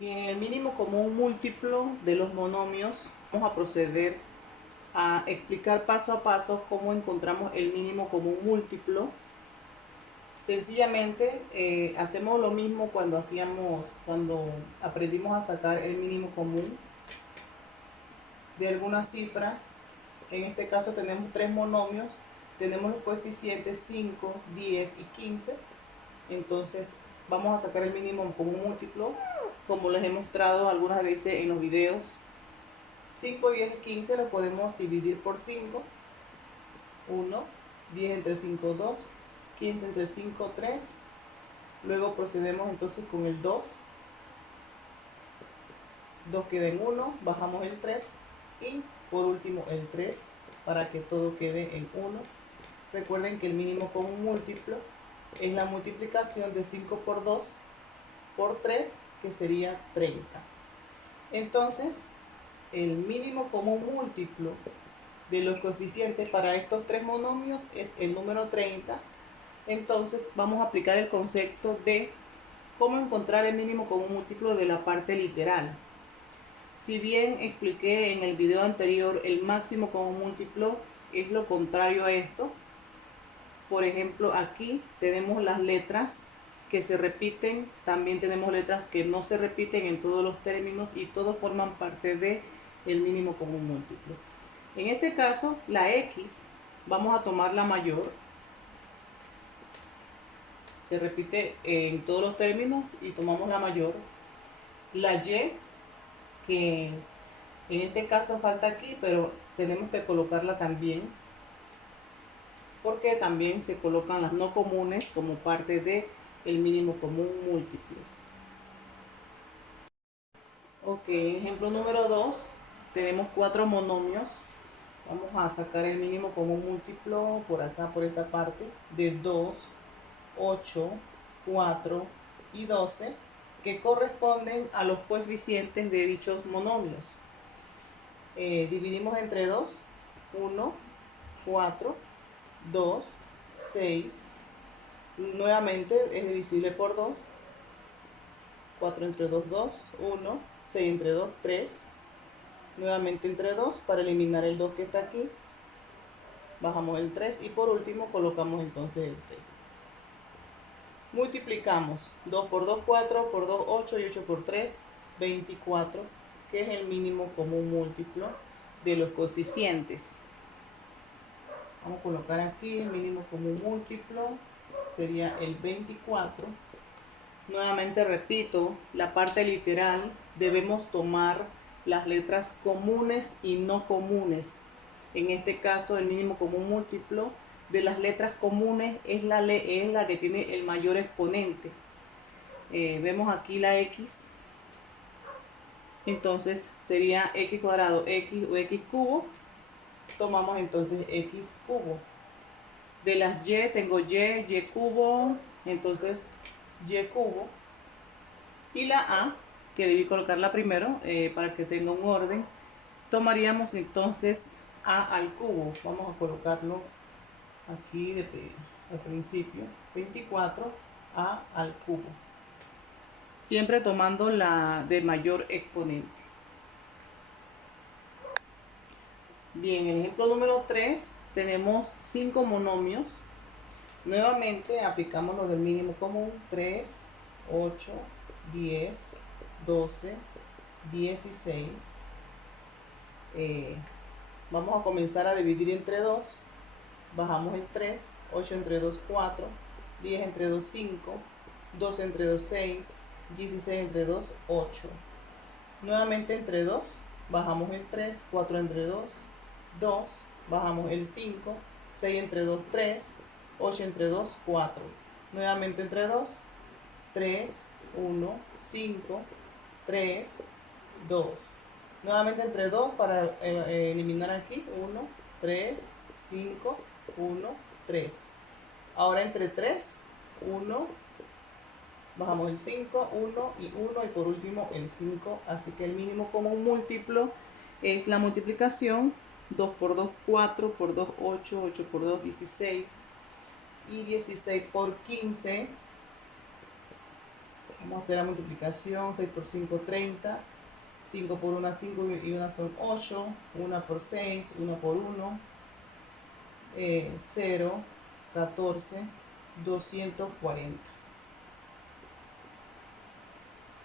Y en el mínimo común múltiplo de los monomios vamos a proceder a explicar paso a paso cómo encontramos el mínimo común múltiplo. Sencillamente hacemos lo mismo cuando aprendimos a sacar el mínimo común de algunas cifras. En este caso tenemos tres monomios, tenemos los coeficientes 5, 10 y 15. Entonces vamos a sacar el mínimo común múltiplo, como les he mostrado algunas veces en los videos. 5, 10 y 15 lo podemos dividir por 5. 1, 10 entre 5, 2, 15 entre 5, 3. Luego procedemos entonces con el 2. 2 queda en 1, bajamos el 3 y por último el 3 para que todo quede en 1. Recuerden que el mínimo común múltiplo es la multiplicación de 5 por 2 por 3, que sería 30. Entonces, el mínimo común múltiplo de los coeficientes para estos tres monomios es el número 30. Entonces, vamos a aplicar el concepto de cómo encontrar el mínimo común múltiplo de la parte literal. Si bien expliqué en el video anterior el máximo común múltiplo es lo contrario a esto. Por ejemplo, aquí tenemos las letras que se repiten, también tenemos letras que no se repiten en todos los términos y todos forman parte de el mínimo común múltiplo. En este caso, la X vamos a tomar la mayor, se repite en todos los términos y tomamos la mayor. La Y, que en este caso falta aquí, pero tenemos que colocarla también, porque también se colocan las no comunes como parte de el mínimo común múltiplo. Ok, ejemplo número 2, tenemos cuatro monomios. Vamos a sacar el mínimo común múltiplo por acá, por esta parte, de 2, 8, 4 y 12, que corresponden a los coeficientes de dichos monomios. Dividimos entre 2, 1, 4, 2, 6. Nuevamente es divisible por 2. 4 entre 2, 2, 1. 6 entre 2, 3. Nuevamente entre 2 para eliminar el 2 que está aquí. Bajamos el 3 y por último colocamos entonces el 3. Multiplicamos 2 por 2, 4, por 2, 8 y 8 por 3, 24, que es el mínimo común múltiplo de los coeficientes. Vamos a colocar aquí el mínimo común múltiplo, sería el 24. Nuevamente repito, la parte literal debemos tomar las letras comunes y no comunes. En este caso, el mínimo común múltiplo de las letras comunes es la que tiene el mayor exponente. Vemos aquí la X, entonces sería X cuadrado, X o X cubo. Tomamos entonces X cubo. De las Y tengo Y cubo, entonces Y cubo. Y la A, que debí colocarla primero para que tenga un orden, tomaríamos entonces A al cubo. Vamos a colocarlo aquí al principio. 24 A al cubo. Siempre tomando la de mayor exponente. Bien, en el ejemplo número 3 tenemos 5 monomios. Nuevamente aplicamos lo del mínimo común. 3, 8, 10, 12, 16. Vamos a comenzar a dividir entre 2. Bajamos el 3, 8 entre 2, 4, 10 entre 2, 5, 12 entre 2, 6, 16 entre 2, 8. Nuevamente entre 2, bajamos el 3, 4 entre 2, 2, bajamos el 5, 6 entre 2, 3, 8 entre 2, 4. Nuevamente entre 2, 3, 1, 5, 3, 2. Nuevamente entre 2 para eliminar aquí. 1, 3, 5, 1, 3. Ahora entre 3, 1, bajamos el 5, 1 y 1 y por último el 5. Así que el mínimo común múltiplo es la multiplicación. 2 por 2, 4, por 2, 8, 8 por 2, 16 y 16 por 15. Vamos a hacer la multiplicación. 6 por 5, 30. 5 por 1, 5 y 1 son 8. 1 por 6, 1 por 1. 0, 14, 240.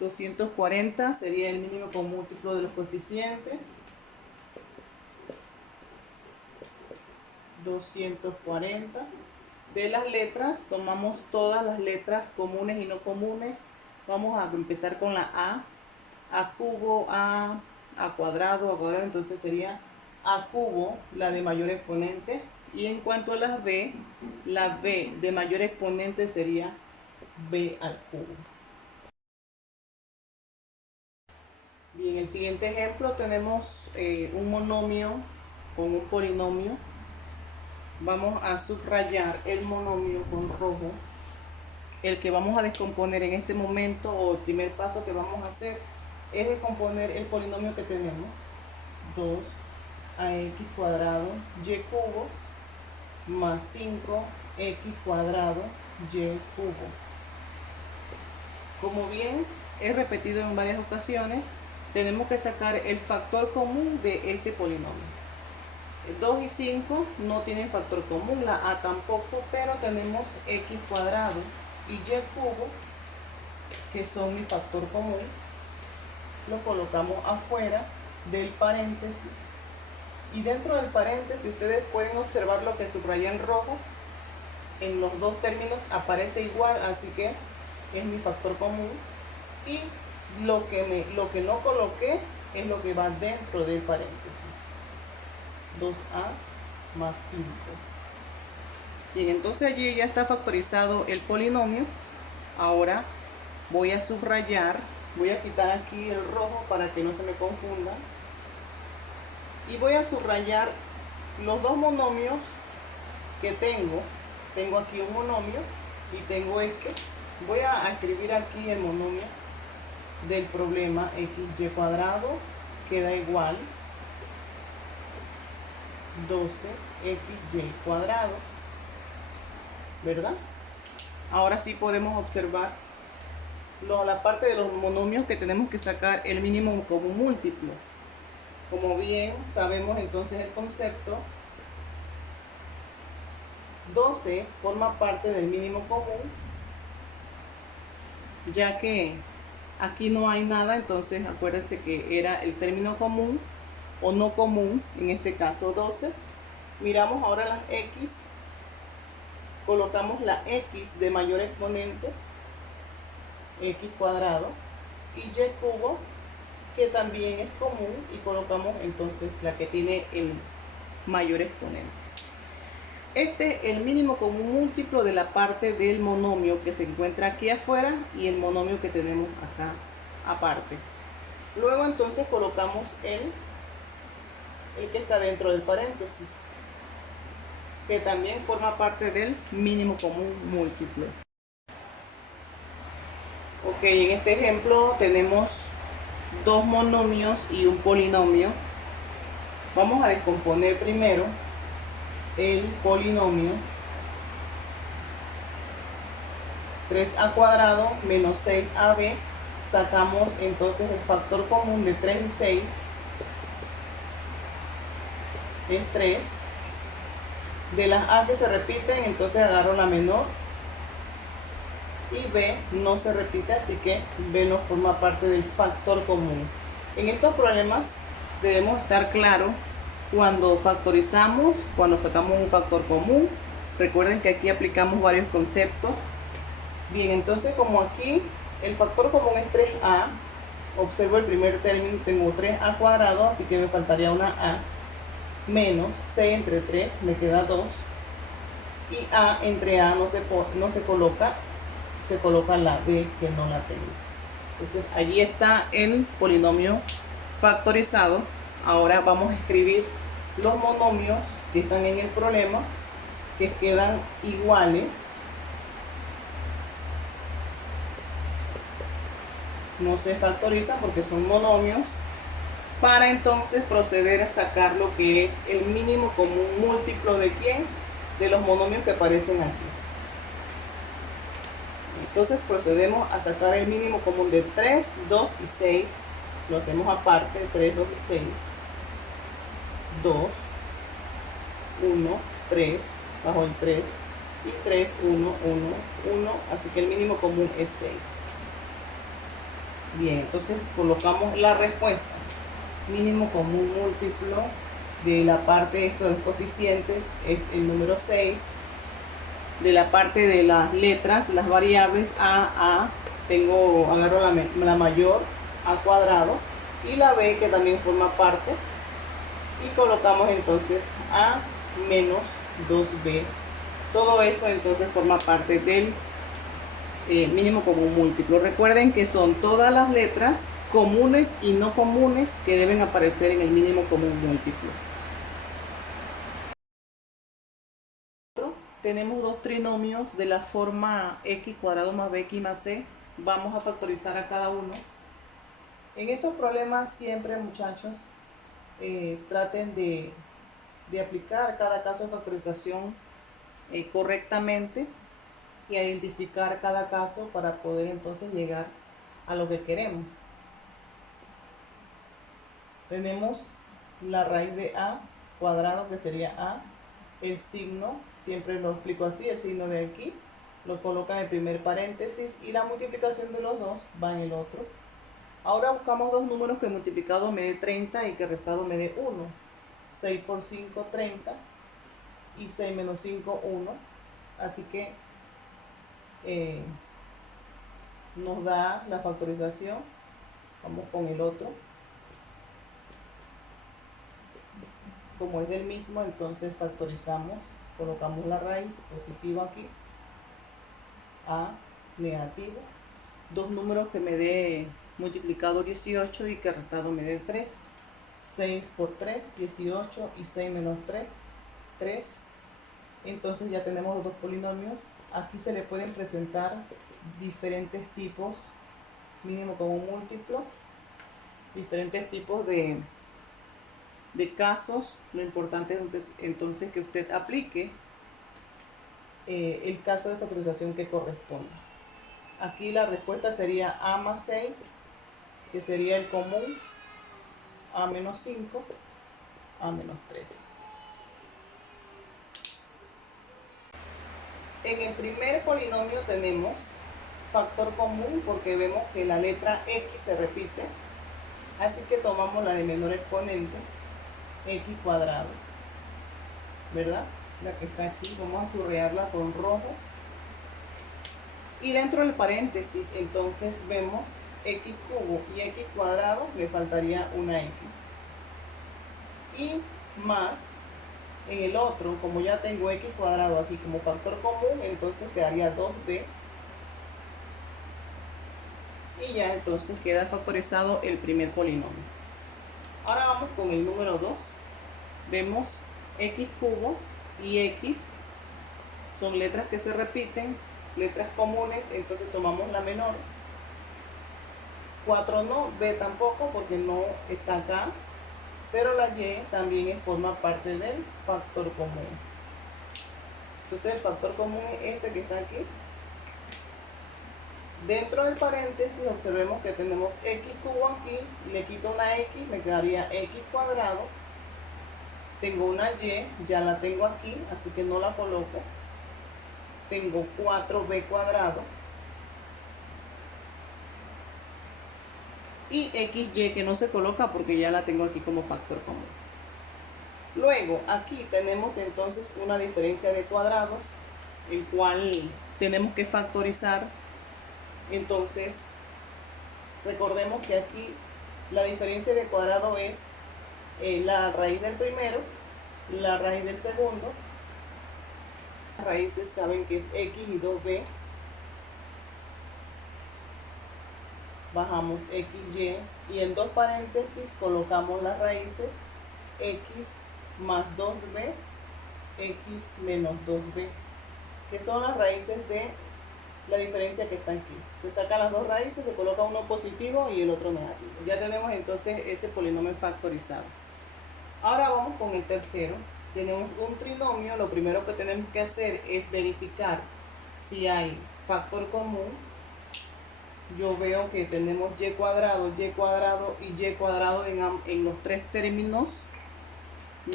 240 sería el mínimo con múltiplo de los coeficientes. 240. De las letras, tomamos todas las letras comunes y no comunes. Vamos a empezar con la A cubo, A cuadrado, entonces sería A cubo, la de mayor exponente. Y en cuanto a las B, la B de mayor exponente sería B al cubo. Bien, el siguiente ejemplo tenemos un monomio con un polinomio. Vamos a subrayar el monomio con rojo. El que vamos a descomponer en este momento, o el primer paso que vamos a hacer, es descomponer el polinomio que tenemos. 2ax cuadrado y cubo más 5x cuadrado y cubo. Como bien he repetido en varias ocasiones, tenemos que sacar el factor común de este polinomio. 2 y 5 no tienen factor común, la a tampoco, pero tenemos x cuadrado y y cubo, que son mi factor común. Lo colocamos afuera del paréntesis, y dentro del paréntesis ustedes pueden observar lo que subrayé en rojo. En los dos términos aparece igual, así que es mi factor común, y lo que no coloqué es lo que va dentro del paréntesis. 2a más 5. Bien, entonces allí ya está factorizado el polinomio. Ahora voy a subrayar, voy a quitar aquí el rojo para que no se me confunda, y voy a subrayar los dos monomios que tengo. Tengo aquí un monomio y tengo este. Voy a escribir aquí el monomio del problema. Xy cuadrado queda igual 12xy cuadrado, ¿verdad? Ahora sí podemos observar la parte de los monomios que tenemos que sacar el mínimo común múltiplo. Como bien sabemos entonces el concepto, 12 forma parte del mínimo común, ya que aquí no hay nada. Entonces acuérdense que era el término común o no común, en este caso 12. Miramos ahora las x, colocamos la x de mayor exponente, x cuadrado, y y cubo, que también es común, y colocamos entonces la que tiene el mayor exponente. Este es el mínimo común múltiplo de la parte del monomio que se encuentra aquí afuera y el monomio que tenemos acá aparte. Luego entonces colocamos el que está dentro del paréntesis, que también forma parte del mínimo común múltiplo. Ok, en este ejemplo tenemos dos monomios y un polinomio. Vamos a descomponer primero el polinomio. 3a cuadrado menos 6ab. Sacamos entonces el factor común de 3 y 6. Es 3. De las a que se repiten, entonces agarro la menor. Y b no se repite, así que b no forma parte del factor común. En estos problemas debemos estar claros cuando factorizamos, cuando sacamos un factor común. Recuerden que aquí aplicamos varios conceptos. Bien, entonces como aquí el factor común es 3a, observo el primer término, tengo 3a cuadrado, así que me faltaría una a, menos c entre 3, me queda 2, y a entre a no se coloca, se coloca la b que no la tengo. Entonces allí está el polinomio factorizado. Ahora vamos a escribir los monomios que están en el problema, que quedan iguales. No se factorizan porque son monomios, para entonces proceder a sacar lo que es el mínimo común múltiplo de quién, de los monomios que aparecen aquí. Entonces procedemos a sacar el mínimo común de 3, 2 y 6. Lo hacemos aparte, 3, 2 y 6. 2, 1, 3, bajo el 3. Y 3, 1, 1, 1. Así que el mínimo común es 6. Bien, entonces colocamos la respuesta. Mínimo común múltiplo de la parte de estos coeficientes es el número 6. De la parte de las letras, las variables A, agarro la mayor, A cuadrado, y la B que también forma parte, y colocamos entonces A menos 2B. Todo eso entonces forma parte del mínimo común múltiplo. Recuerden que son todas las letras comunes y no comunes que deben aparecer en el mínimo común múltiplo. Tenemos dos trinomios de la forma x cuadrado más bx más c. Vamos a factorizar a cada uno. En estos problemas siempre, muchachos, traten de aplicar cada caso de factorización correctamente y identificar cada caso para poder entonces llegar a lo que queremos. Tenemos la raíz de a cuadrado, que sería a. El signo, siempre lo explico así, el signo de aquí lo colocan en el primer paréntesis y la multiplicación de los dos va en el otro. Ahora buscamos dos números que multiplicado me dé 30 y que restado me dé 1. 6 por 5, 30, y 6 menos 5, 1. Así que nos da la factorización. Vamos con el otro. Como es del mismo, entonces factorizamos, colocamos la raíz positiva aquí, a negativo, dos números que me dé multiplicado 18 y que restado me dé 3. 6 por 3, 18, y 6 menos 3, 3. Entonces ya tenemos los dos polinomios. Aquí se le pueden presentar diferentes tipos, mínimo común múltiplo, diferentes tipos de casos. Lo importante es entonces que usted aplique el caso de factorización que corresponda. Aquí la respuesta sería a más 6, que sería el común, a menos 5, a menos 3. En el primer polinomio tenemos factor común porque vemos que la letra x se repite, así que tomamos la de menor exponente, x cuadrado, ¿verdad? La que está aquí, vamos a subrayarla con rojo. Y dentro del paréntesis, entonces vemos x cubo y x cuadrado, le faltaría una x. Y más, en el otro, como ya tengo x cuadrado aquí como factor común, entonces quedaría 2b. Y ya entonces queda factorizado el primer polinomio. Ahora vamos con el número 2. Vemos x cubo y x son letras que se repiten, letras comunes, entonces tomamos la menor. 4 no, b tampoco porque no está acá, pero la y también forma parte del factor común. Entonces el factor común es este que está aquí. Dentro del paréntesis observemos que tenemos x cubo aquí, le quito una x, me quedaría x cuadrado. Tengo una y, ya la tengo aquí, así que no la coloco. Tengo 4b cuadrado. Y xy que no se coloca porque ya la tengo aquí como factor común. Luego aquí tenemos entonces una diferencia de cuadrados, el cual tenemos que factorizar. Entonces recordemos que aquí la diferencia de cuadrado es la raíz del primero, la raíz del segundo. Las raíces saben que es x y 2b. Bajamos xy y en dos paréntesis colocamos las raíces x más 2b, x menos 2b, que son las raíces de la diferencia que está aquí. Se sacan las dos raíces, se coloca uno positivo y el otro negativo. Ya tenemos entonces ese polinomio factorizado. Ahora vamos con el tercero. Tenemos un trinomio. Lo primero que tenemos que hacer es verificar si hay factor común, yo veo que tenemos y cuadrado y y cuadrado en los tres términos.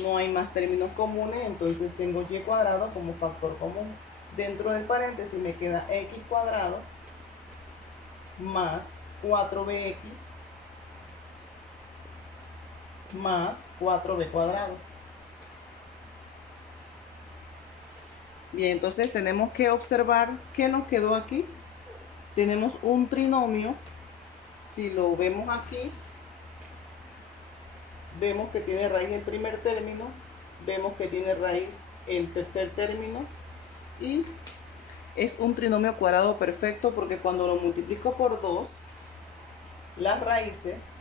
No hay más términos comunes, entonces tengo y cuadrado como factor común. Dentro del paréntesis me queda x cuadrado más 4bx más 4b cuadrado. Bien, entonces tenemos que observar qué nos quedó aquí. Tenemos un trinomio. Si lo vemos aquí, vemos que tiene raíz el primer término, vemos que tiene raíz el tercer término y es un trinomio cuadrado perfecto porque cuando lo multiplico por 2, las raíces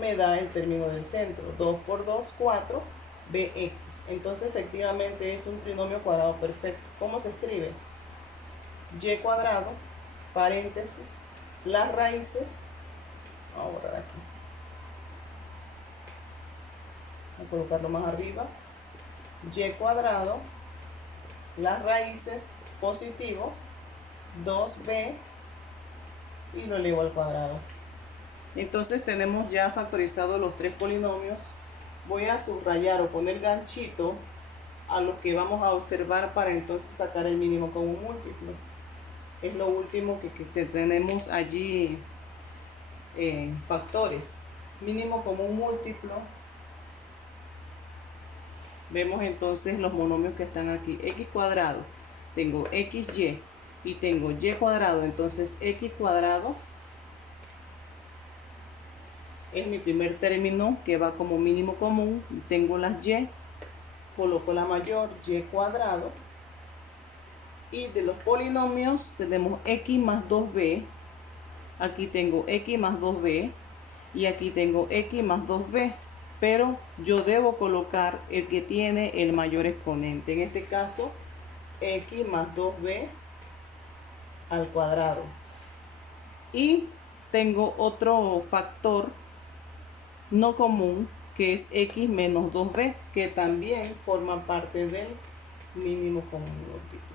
me da el término del centro. 2 por 2, 4, bx. Entonces efectivamente es un trinomio cuadrado perfecto. ¿Cómo se escribe? Y cuadrado, paréntesis, las raíces, vamos a borrar aquí, voy a colocarlo más arriba, y cuadrado, las raíces, positivo, 2b, y lo elevo al cuadrado. Entonces tenemos ya factorizados los tres polinomios. Voy a subrayar o poner ganchito a lo que vamos a observar para entonces sacar el mínimo común múltiplo. Es lo último que tenemos allí, factores. Mínimo común múltiplo. Vemos entonces los monomios que están aquí. X cuadrado, tengo xy y tengo y cuadrado, entonces x cuadrado es mi primer término que va como mínimo común. Tengo las y, coloco la mayor, y cuadrado. Y de los polinomios tenemos x más 2b. Aquí tengo x más 2b y aquí tengo x más 2b. Pero yo debo colocar el que tiene el mayor exponente. En este caso, x más 2b al cuadrado. Y tengo otro factor no común que es x menos 2b, que también forma parte del mínimo común múltiplo.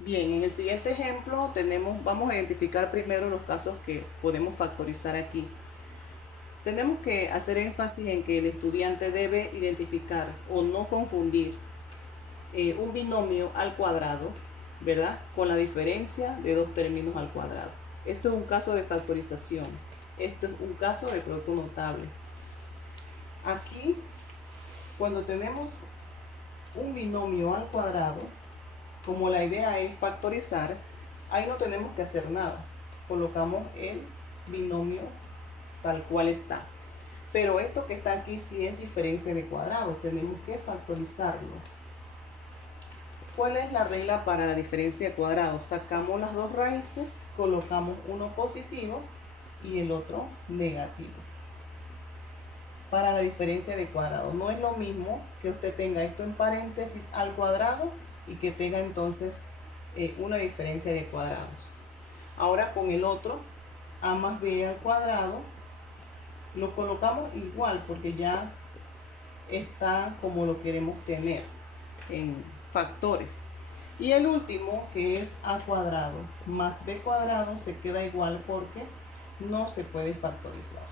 Bien, en el siguiente ejemplo vamos a identificar primero los casos que podemos factorizar aquí. Tenemos que hacer énfasis en que el estudiante debe identificar o no confundir un binomio al cuadrado, ¿verdad?, con la diferencia de dos términos al cuadrado. Esto es un caso de factorización. Esto es un caso de producto notable. Aquí, cuando tenemos un binomio al cuadrado, como la idea es factorizar, ahí no tenemos que hacer nada. Colocamos el binomio tal cual está. Pero esto que está aquí sí es diferencia de cuadrado. Tenemos que factorizarlo. ¿Cuál es la regla para la diferencia de cuadrado? Sacamos las dos raíces, colocamos uno positivo y el otro negativo. Para la diferencia de cuadrado no es lo mismo que usted tenga esto en paréntesis al cuadrado y que tenga entonces una diferencia de cuadrados. Ahora con el otro, a más b al cuadrado, lo colocamos igual porque ya está como lo queremos tener en factores. Y el último, que es a cuadrado más b cuadrado, se queda igual porque no se puede factorizar.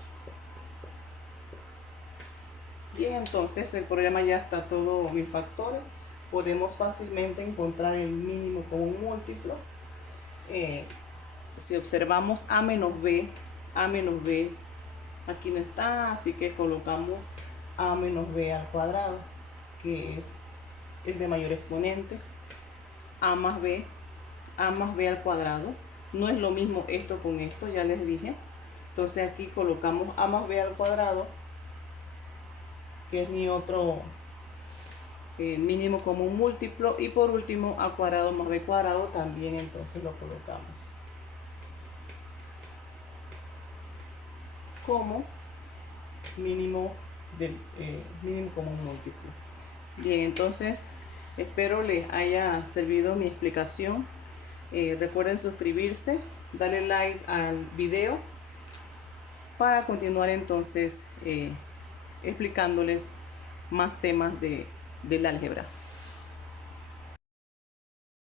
Bien, entonces el problema ya está todo en factores. Podemos fácilmente encontrar el mínimo común múltiplo. Si observamos a menos b aquí no está, así que colocamos a menos b al cuadrado, que es el de mayor exponente. A más b al cuadrado. No es lo mismo esto con esto, ya les dije. Entonces aquí colocamos a más b al cuadrado, que es mi otro mínimo común múltiplo, y por último a cuadrado más b cuadrado también, entonces lo colocamos como mínimo común múltiplo. Bien, entonces espero les haya servido mi explicación. Recuerden suscribirse, darle like al video para continuar entonces explicándoles más temas del álgebra.